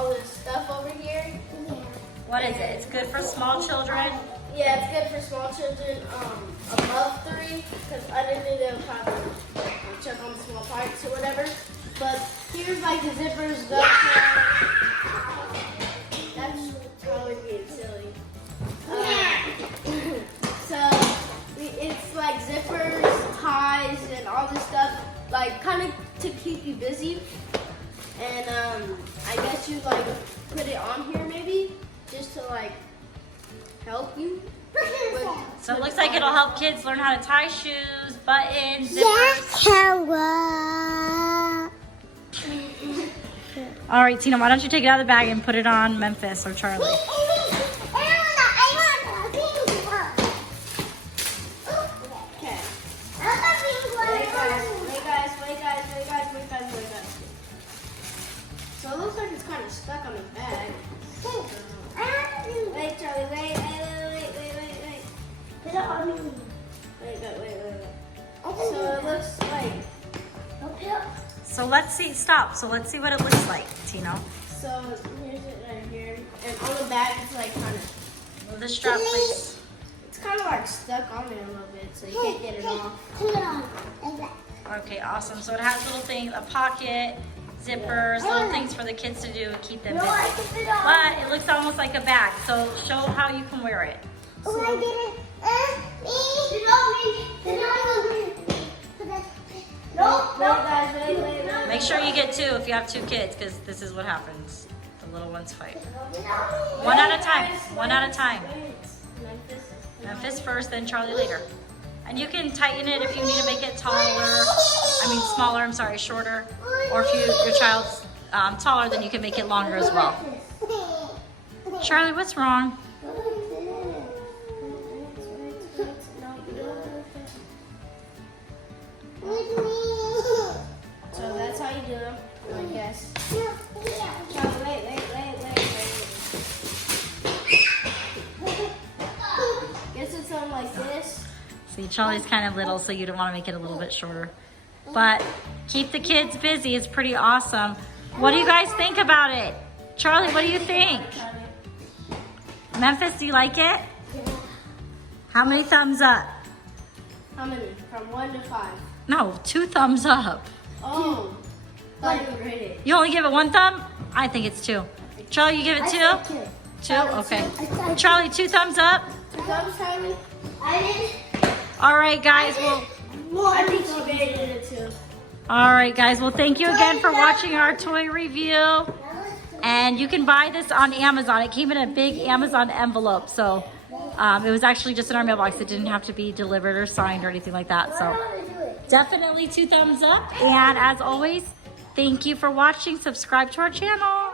all this stuff over here. Yeah. What is it? It's good for small children. Yeah, it's good for small children above 3, because underneath they'll probably check on the small parts or whatever. But here's like the zippers, that's probably being silly. So it's like zippers, ties, and all this stuff, like kind of to keep you busy. And I guess you like put it on here maybe just to like help you. So it looks like it'll help kids learn how to tie shoes, buttons, Yeah, zippers. hello. All right, Tina, why don't you take it out of the bag and put it on Memphis or Charlie? Okay. Wait guys. So it looks like it's kind of stuck on the bag. Wait, Charlie, wait. Put it on me. Wait. So it looks like, So let's see, stop. So let's see what it looks like, Tina. so here's it right here. And on the back it's like kind of, Move the strap, please. it's kind of like stuck on there a little bit, so you can't get it off. Put it on. Like that. Okay, awesome. So it has little things, a pocket, zippers, little things for the kids to do and keep them No, I busy. can put it on. But it looks almost like a bag. So show how you can wear it. Oh, I did it. Wait. Make sure you get 2 if you have 2 kids, because this is what happens. The little ones fight. One at a time. Memphis first, then Charlie later. And you can tighten it if you need to make it smaller, shorter. Or if your child's taller, then you can make it longer as well. Charlie, what's wrong? So that's how you do them, I guess. Charlie, wait. Guess it's something like this. See, Charlie's kind of little, so you don't want to make it a little bit shorter. But keep the kids busy. It's pretty awesome. What do you guys think about it? Charlie, what do you think? Memphis, do you like it? How many thumbs up? How many? From 1 to 5. No, 2 thumbs up. Oh, thought you rate it. You only give it 1 thumb? I think it's 2. Charlie, you give it 2? 2? Okay. Charlie, 2 thumbs up? 2 thumbs, Charlie? All right, guys. Well, I think she rated it too. all right, guys. Well, thank you again for watching our toy review. And you can buy this on Amazon. It came in a big Amazon envelope, so it was actually just in our mailbox. It didn't have to be delivered or signed or anything like that. So definitely 2 thumbs up. And as always, thank you for watching. Subscribe to our channel.